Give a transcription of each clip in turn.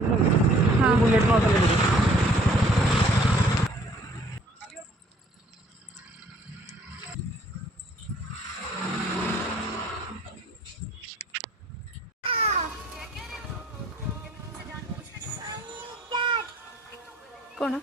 हाँ बुलेट में चले कौन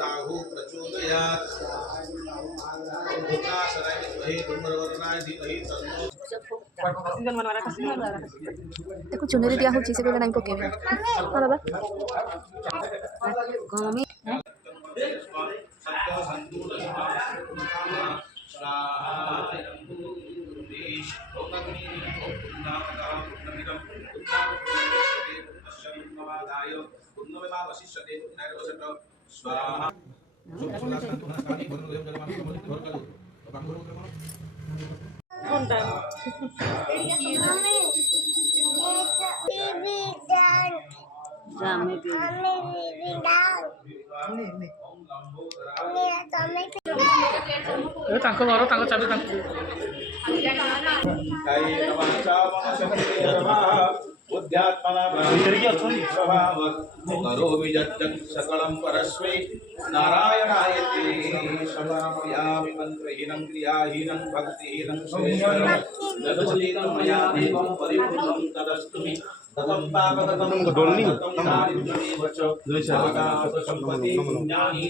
राहु प्रचोदयात् भूताशराय विद्महे धूम्रवर्णाय धीमहि तन्नो देखो चुनरी दिया हो से नहीं पकेबे हाँ बाबा स्वाहा घर चाबी सकलं परस्मै नारायणायते समर्पयामि मंत्रहीनं क्रियाहीनं भक्तिहीनं श्रेष्ठं मया देवं परिपूर्णं तदस्तु मे ततं तावदतं दारिद्र्यमेव च संपत्ति ज्ञानी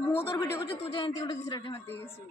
ମୁଁ ତୋର ଭିଡ଼ିଓ କରୁଛି ତୁ ଯେମିତି ଗୋଟେ ଘିସରାଟେ ମାରି ଦେଇକି ଆସିବୁ।